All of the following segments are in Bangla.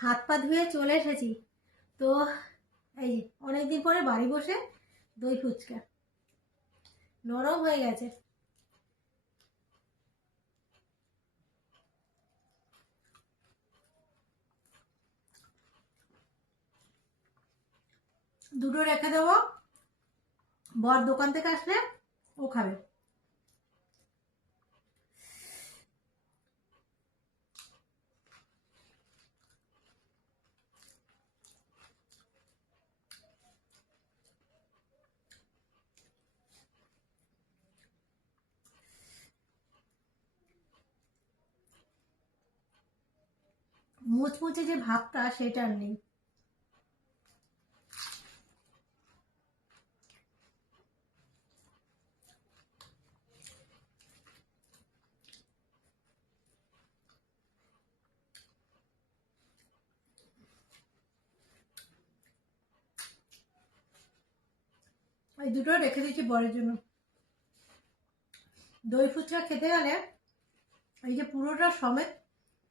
হাত পা ধুয়ে চলে এসেছি। তো এই অনেকদিন পরে বাড়ি বসে দই ফুচকা নরম হয়ে গেছে। দুটো রেখে দেবো, বর দোকান থেকে আসলে ও খাবে। মুচমুচে যে ভাবটা সেটা আর নেই। এই দুটো রেখে দিচ্ছি বরের জন্য। দই ফুচকা খেতে গেলে এই যে পুরোটা সমেত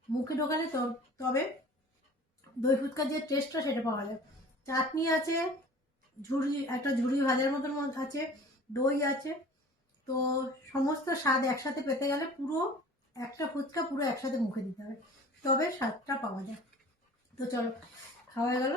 মুখে ঢোকালে তবে দই ফুচকার যে টেস্টটা সেটা পাওয়া যায়। চাটনি আছে, একটা ঝুড়ি ভাজার মতন আছে, দই আছে, তো সমস্ত স্বাদ একসাথে পেতে গেলে পুরো একটা ফুচকা পুরো একসাথে মুখে দিতে হবে, তবে স্বাদটা পাওয়া যায়। তো চলো, খাওয়া গেল।